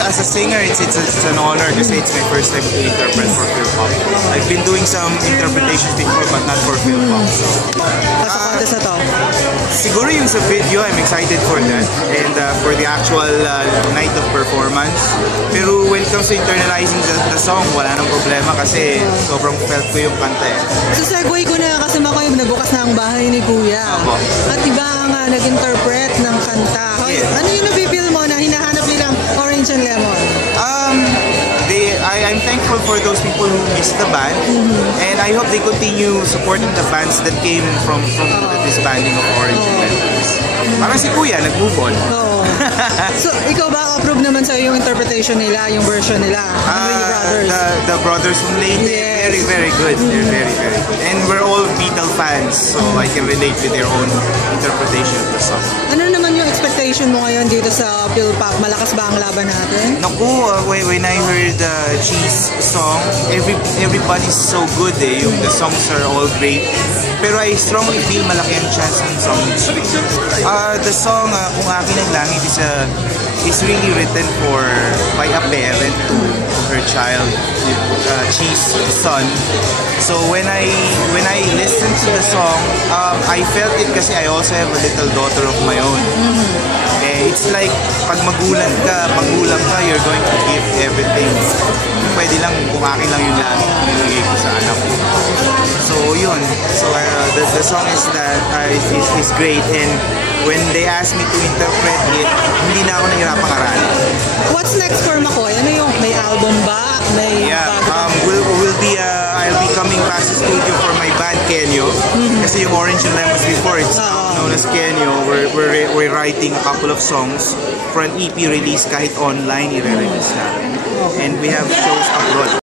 as a singer, it's an honor kasi it's my first time to interpret for Philpop. I've been doing some interpretations before but not for Philpop. So, Sa contest na to? siguro yung sa video, I'm excited for that and for the actual night of performance. Pero when it comes to internalizing the song, wala nang problema kasi sobrang felt ko yung kanta eh. So segue ko na kasi Makoy, nagbukas na ang bahay ni Kuya. Opo. At iba nga nag-interpret ng kanta. Yes. Ano yung napipil mo na hinahanap nilang Orange and Lemon? I'm thankful for those people who missed the band, and I hope they continue supporting the fans that came from the disbanding of Orange and Lemons. Parang si Kuya, nag-move on. Oo. So ikaw ba, approve naman sa'yo yung interpretation nila, yung version nila? Brothers. The brothers from Leyte, Yes. very good. They're very good. And we're all Beatle fans, so I can relate with their own interpretation of the song. Ano naman yung expectation mo ngayon dito sa Philpop? Malakas ba ang laban natin? Naku, when I heard the Cheese song, everybody's so good eh. The songs are all great. Pero I strongly feel malaki ang chance ng song. The song, Kung Akin ang Langit is really written by a parent to her child, Cheese son. So when I listened to the song, I felt it kasi I also have a little daughter of my own. It's like pag magulang ka, you're going to give everything. Pwede lang, kung akin lang yung langit, ibigay ko sa anak ko. So yun. So the song is great, and when they asked me to interpret it, hindi na ako nahirapang aralin. What's next for Makoy? Ano yung may album ba? I'll be coming back to studio for my band Kenyo. Kasi yung Orange and Lemons before, it's known as Kenyo. We're writing a couple of songs for an EP release kahit online i-release natin. And we have shows abroad.